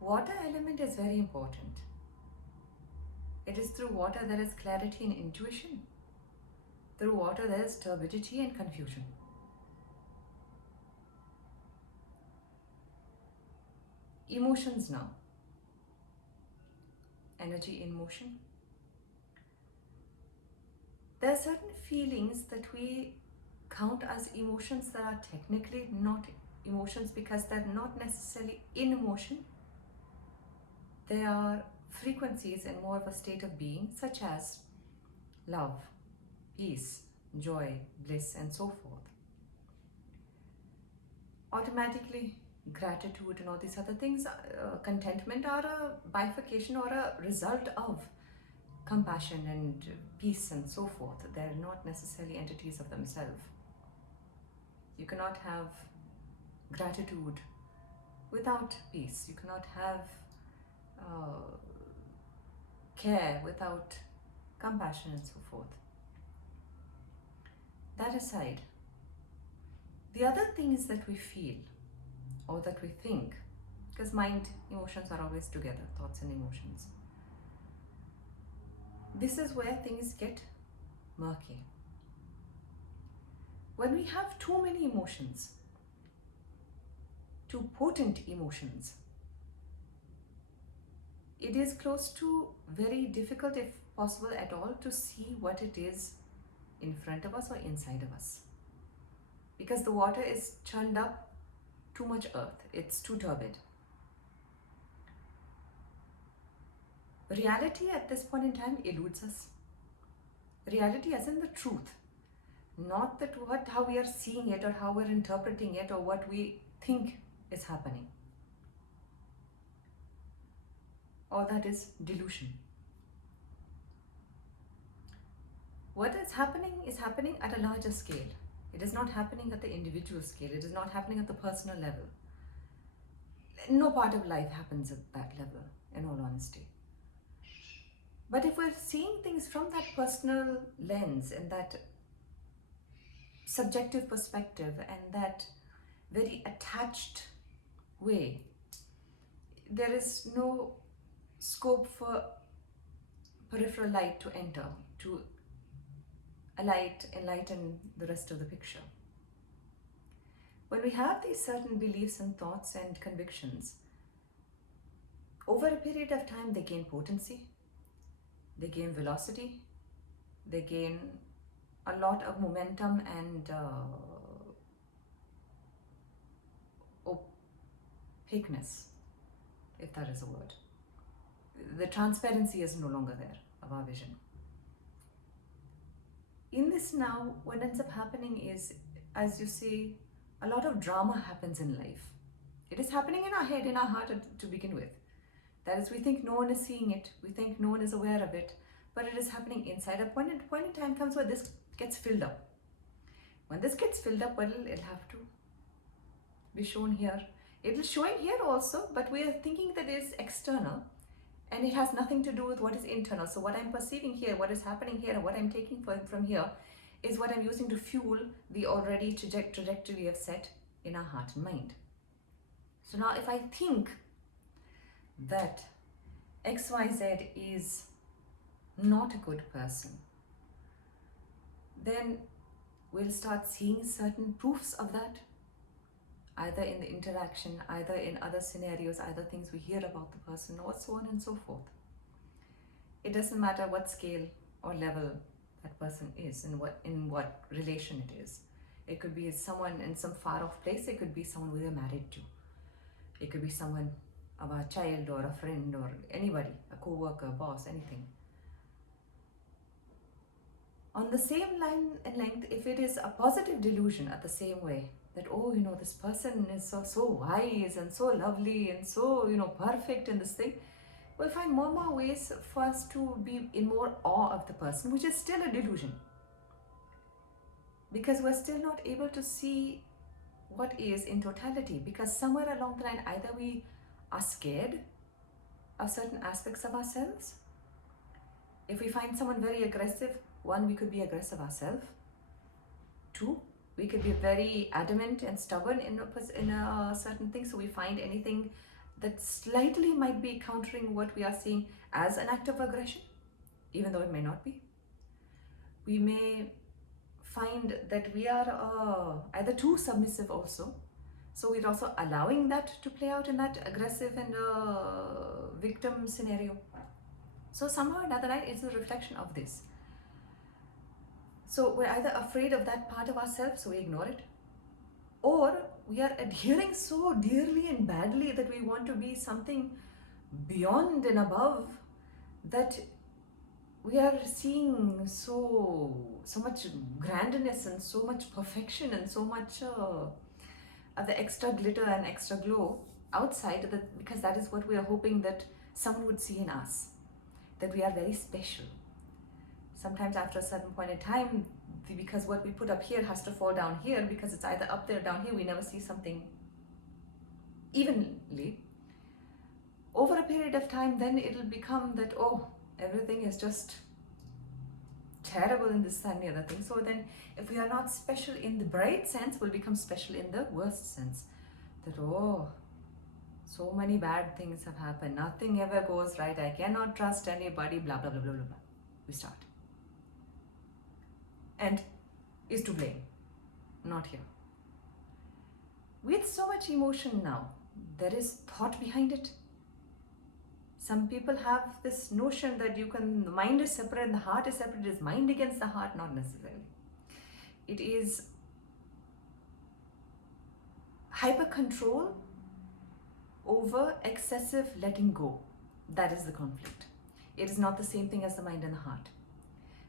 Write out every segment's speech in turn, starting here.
Water element is very important. It is through water there is clarity and intuition. Through water there is turbidity and confusion. Emotions now. Energy in motion. There are certain feelings that we count as emotions that are technically not emotions because they're not necessarily in motion. They are frequencies in more of a state of being, such as love, peace, joy, bliss, and so forth. Automatically, gratitude and all these other things, contentment, are a bifurcation or a result of compassion and peace and so forth. They're not necessarily entities of themselves. You cannot have gratitude without peace. You cannot have care without compassion and so forth. That aside, the other things that we feel or that we think, because mind, emotions are always together, thoughts and emotions. This is where things get murky. When we have too many emotions, too potent emotions, it is close to very difficult, if possible at all, to see what it is in front of us or inside of us. Because the water is churned up too much earth, it's too turbid. Reality at this point in time eludes us. Reality as in the truth, not that how we are seeing it or how we're interpreting it or what we think is happening. All that is delusion. What is happening at a larger scale. It is not happening at the individual scale. It is not happening at the personal level. No part of life happens at that level, in all honesty. But if we're seeing things from that personal lens and that subjective perspective and that very attached way, there is no scope for peripheral light to enter, to enlighten the rest of the picture. When we have these certain beliefs and thoughts and convictions, over a period of time they gain potency, they gain velocity, they gain a lot of momentum and opaqueness, if that is a word. The transparency is no longer there of our vision. In this now, what ends up happening is, as you say, a lot of drama happens in life. It is happening in our head, in our heart to begin with. That is, we think no one is seeing it, we think no one is aware of it, but it is happening inside. A point in time comes where this gets filled up. When this gets filled up, well, it'll have to be shown here. It is showing here also, but we are thinking that it is external and it has nothing to do with what is internal. So what I'm perceiving here, what is happening here, and what I'm taking from here is what I'm using to fuel the already trajectory we have set in our heart and mind. So now if I think that XYZ is not a good person, then we'll start seeing certain proofs of that, either in the interaction, either in other scenarios, either things we hear about the person, or so on and so forth. It doesn't matter what scale or level that person is, in what relation it is. It could be someone in some far off place, it could be someone we are married to. It could be someone of our child or a friend or anybody, a co-worker, boss, anything. On the same line and length, if it is a positive delusion at the same way, that, oh, this person is so wise and so lovely and so, perfect in this thing, we'll find more ways for us to be in more awe of the person, which is still a delusion. Because we're still not able to see what is in totality, because somewhere along the line, either we are scared of certain aspects of ourselves. If we find someone very aggressive, one, we could be aggressive ourselves. Two, we could be very adamant and stubborn in a certain thing, so we find anything that slightly might be countering what we are seeing as an act of aggression, even though it may not be. We may find that we are either too submissive also. So we're also allowing that to play out in that aggressive and victim scenario. So somehow or another, right, it's a reflection of this. So we're either afraid of that part of ourselves, so we ignore it, or we are adhering so dearly and badly that we want to be something beyond and above, that we are seeing so much grandness and so much perfection and so much of the extra glitter and extra glow outside, because that is what we are hoping that someone would see in us, that we are very special. Sometimes after a certain point in time, because what we put up here has to fall down here, because it's either up there or down here, we never see something evenly. Over a period of time, then it'll become that, oh, everything is just terrible in this and the other thing. So then if we are not special in the bright sense, we'll become special in the worst sense. That, oh, so many bad things have happened, nothing ever goes right, I cannot trust anybody, blah, blah, blah, blah, blah, blah. We start. And is to blame, not here. With so much emotion now, there is thought behind it. Some people have this notion that the mind is separate and the heart is separate. It is mind against the heart, not necessarily. It is hyper control over excessive letting go. That is the conflict. It is not the same thing as the mind and the heart.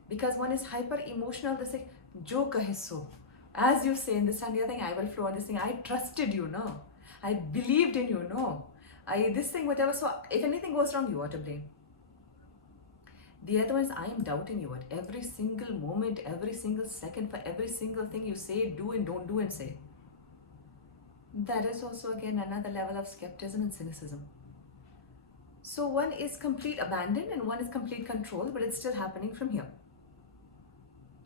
Because one is hyper emotional, they say, Jo kahe so. As you say in this and the other thing, I will flow on this thing. I trusted you, no. I believed in you, no. This thing, whatever. So if anything goes wrong, you are to blame. The other one is, I am doubting you at every single moment, every single second, for every single thing you say, do and don't do and say. That is also again another level of skepticism and cynicism. So one is complete abandon and one is complete control, but it's still happening from here.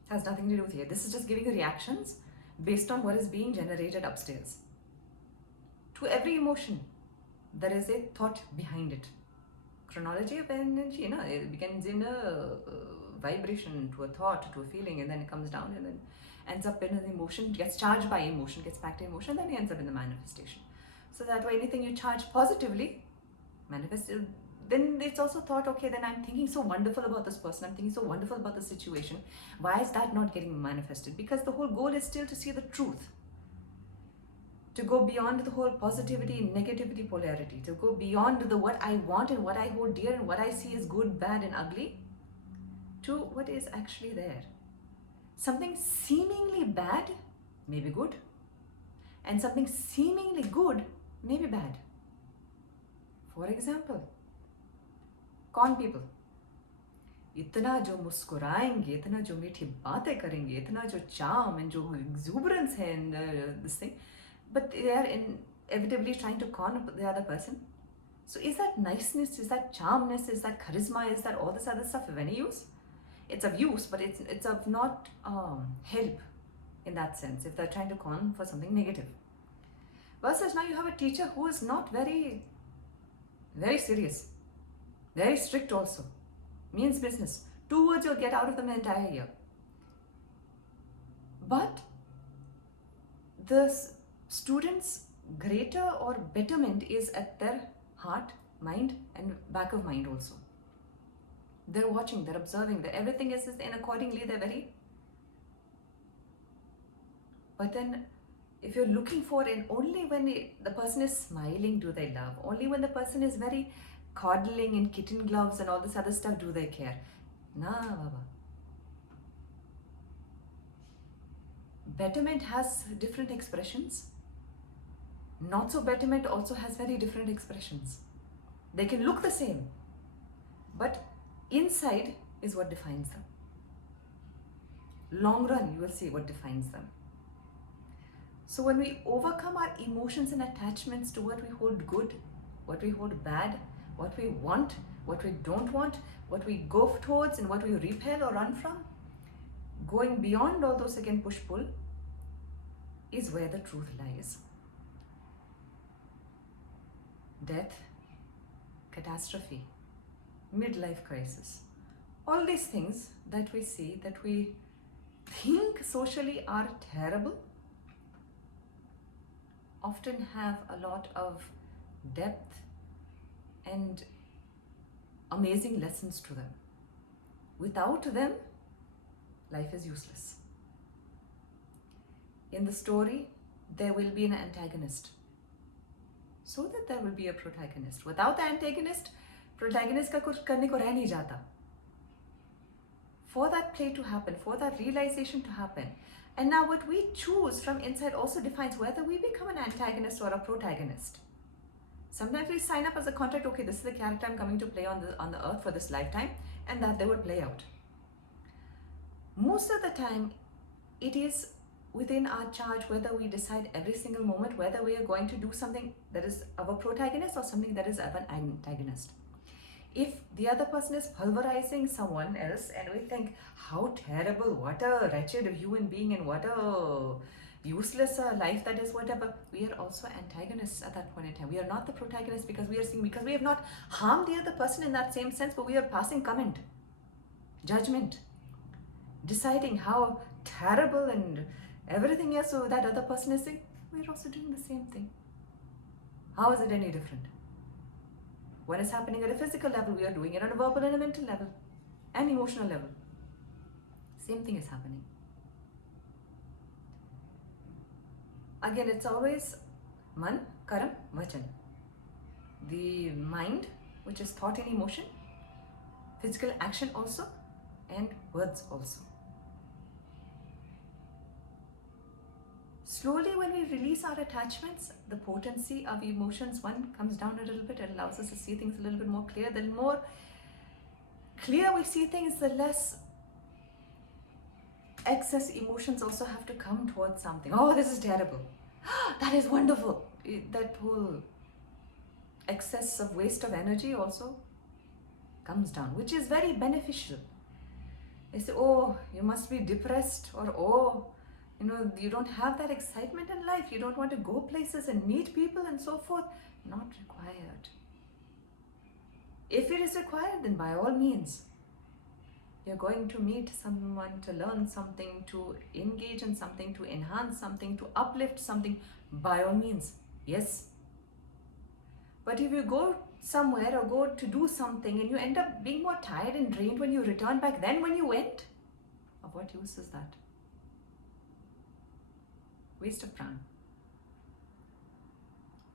Has nothing to do with here. This is just giving you reactions based on what is being generated upstairs. To every emotion, there is a thought behind it. Chronology of energy, it begins in a vibration, to a thought, to a feeling, and then it comes down and then ends up in an emotion, gets charged by emotion, gets back to emotion, then it ends up in the manifestation. So that way, anything you charge positively, manifest. Then it's also thought, okay, then I'm thinking so wonderful about this person, I'm thinking so wonderful about the situation. Why is that not getting manifested? Because the whole goal is still to see the truth. To go beyond the whole positivity, negativity, polarity. To go beyond the what I want and what I hold dear and what I see as good, bad and ugly, to what is actually there. Something seemingly bad may be good, and something seemingly good may be bad. For example, con people. इतना जो मुस्कुराएंगे, इतना जो मीठी बातें करेंगे, इतना जो charm and जो exuberance है in this thing, but they are inevitably trying to con the other person. So is that niceness, is that charmness, is that charisma, is that all this other stuff of any use? It's of use, but it's of not help in that sense, if they're trying to con for something negative. Versus now you have a teacher who is not very serious, very strict also, means business. 2 words you'll get out of them the entire year. But the students' greater or betterment is at their heart, mind and back of mind also. They're watching, they're observing, everything is, and accordingly they're very. But then if you're looking for, and only when the person is smiling do they love, only when the person is very coddling in kitten gloves and all this other stuff do they care. Nah, Baba. Betterment has different expressions. Not so betterment also has very different expressions. They can look the same, but inside is what defines them. Long run, you will see what defines them. So when we overcome our emotions and attachments to what we hold good, what we hold bad, what we want, what we don't want, what we go towards and what we repel or run from, going beyond all those again push-pull is where the truth lies. death, catastrophe, midlife crisis. All these things that we see, that we think socially are terrible, often have a lot of depth and amazing lessons to them. Without them, life is useless. In the story, there will be an antagonist, so that there will be a protagonist. Without the antagonist, protagonist का कुछ करने को रह नहीं जाता. For that play to happen, for that realization to happen. And now what we choose from inside also defines whether we become an antagonist or a protagonist. Sometimes we sign up as a contract, okay, this is the character I'm coming to play on the earth for this lifetime, and that they would play out. Most of the time, it is within our charge whether we decide every single moment whether we are going to do something that is of a protagonist or something that is of an antagonist. If the other person is pulverizing someone else and we think, how terrible, what a wretched human being and what a useless life that is, whatever, we are also antagonists at that point in time. We are not the protagonist because we have not harmed the other person in that same sense, but we are passing comment, judgment, deciding how terrible and everything else so that other person is saying. We're also doing the same thing. How is it any different? When it's happening at a physical level, we are doing it on a verbal and a mental level and emotional level. Same thing is happening. Again, it's always man, karam, vachan. The mind, which is thought and emotion, physical action also, and words also. Slowly, when we release our attachments, the potency of emotions, one, comes down a little bit. It allows us to see things a little bit more clear. The more clear we see things, the less excess emotions also have to come towards something. Oh, this is terrible. That is wonderful. That whole excess of waste of energy also comes down, which is very beneficial. They say, oh, you must be depressed, or oh, you don't have that excitement in life. You don't want to go places and meet people and so forth. Not required. If it is required, then by all means, you're going to meet someone to learn something, to engage in something, to enhance something, to uplift something, by all means, yes. But if you go somewhere or go to do something and you end up being more tired and drained when you return back than when you went, of what use is that? Waste of pran.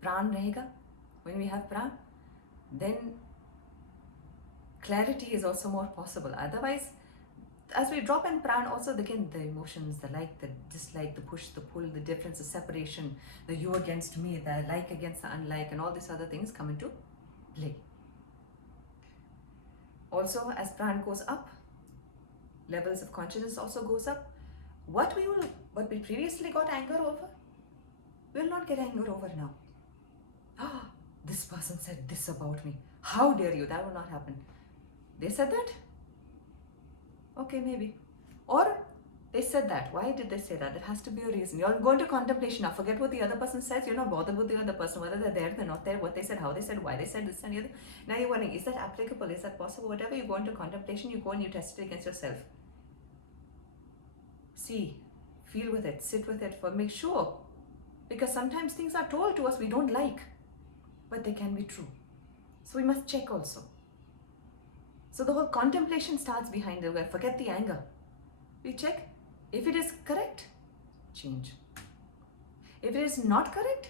Pran rahega. When we have pran, then clarity is also more possible. Otherwise, as we drop in pran, also again the emotions, the like, the dislike, the push, the pull, the difference, the separation, the you against me, the like against the unlike, and all these other things come into play. Also, as pran goes up, levels of consciousness also goes up. What we previously got anger over, we will not get anger over now. Oh, this person said this about me. How dare you? That will not happen. They said that? Okay, maybe. Or they said that. Why did they say that? There has to be a reason. You're going to contemplation now. Forget what the other person says. You're not bothered with the other person, whether they're there, they're not there, what they said, how they said, why they said this and the other. Now you're wondering, is that applicable? Is that possible? Whatever you go into contemplation, you go and you test it against yourself. See, feel with it, sit with it, make sure. Because sometimes things are told to us we don't like, but they can be true. So we must check also. So the whole contemplation starts behind it. Forget the anger. We check. If it is correct, change. If it is not correct,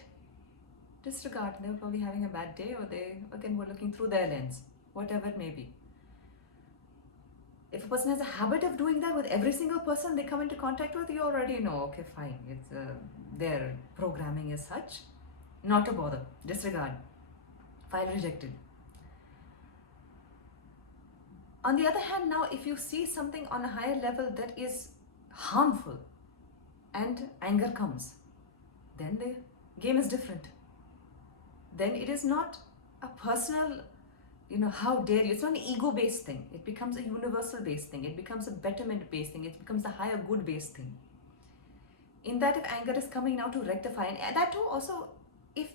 disregard. They were probably having a bad day, or they again were looking through their lens, whatever it may be. If a person has a habit of doing that with every single person they come into contact with, you already know, okay, fine, it's their programming is such, not to bother, disregard, file rejected. On the other hand, now if you see something on a higher level that is harmful and anger comes, then the game is different. Then it is not a personal, how dare you. It's not an ego-based thing. It becomes a universal-based thing. It becomes a betterment-based thing. It becomes a higher good-based thing. In that, if anger is coming now to rectify, and that too also, if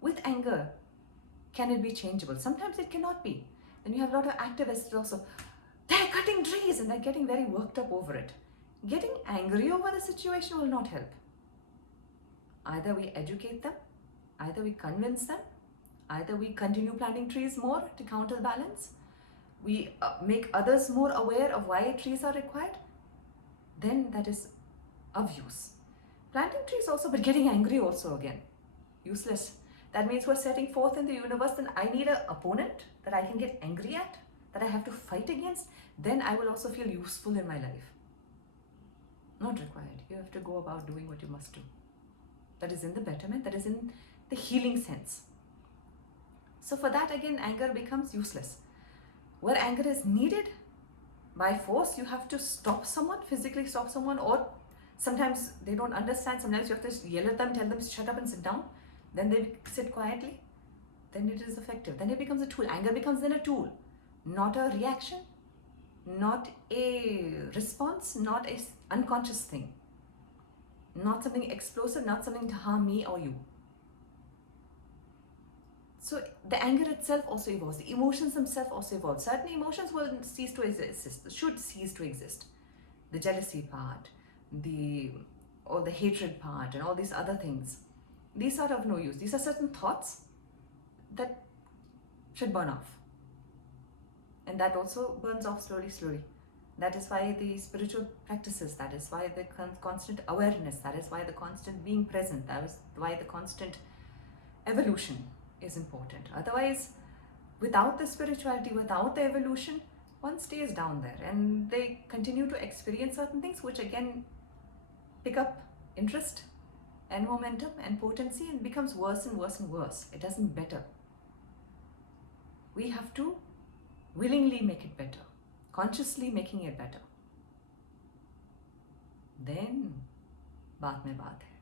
with anger, can it be changeable? Sometimes it cannot be. Then you have a lot of activists also, they're cutting trees and they're getting very worked up over it. Getting angry over the situation will not help. Either we educate them, either we convince them, either we continue planting trees more to counterbalance, we make others more aware of why trees are required, then that is of use. Planting trees also, but getting angry also again, useless. That means we're setting forth in the universe, then I need an opponent that I can get angry at, that I have to fight against, then I will also feel useful in my life. Not required. You have to go about doing what you must do. That is in the betterment, that is in the healing sense. So for that again, anger becomes useless. Where anger is needed, by force, you have to stop someone, physically stop someone, or sometimes they don't understand, sometimes you have to yell at them, tell them shut up and sit down, then they sit quietly, then it is effective. Then it becomes a tool. Anger becomes then a tool, not a reaction, not a response, not a unconscious thing, not something explosive, not something to harm me or you. So the anger itself also evolves, the emotions themselves also evolve. Certain emotions will cease to exist, should cease to exist. The jealousy part, or the hatred part, and all these other things. These are of no use. These are certain thoughts that should burn off. And that also burns off slowly, slowly. That is why the spiritual practices, that is why the constant awareness, that is why the constant being present, that is why the constant evolution is important. Otherwise, without the spirituality, without the evolution, one stays down there and they continue to experience certain things which again pick up interest and momentum and potency and becomes worse and worse and worse. It doesn't better. We have to willingly make it better, consciously making it better. Then, baat mein baat hai.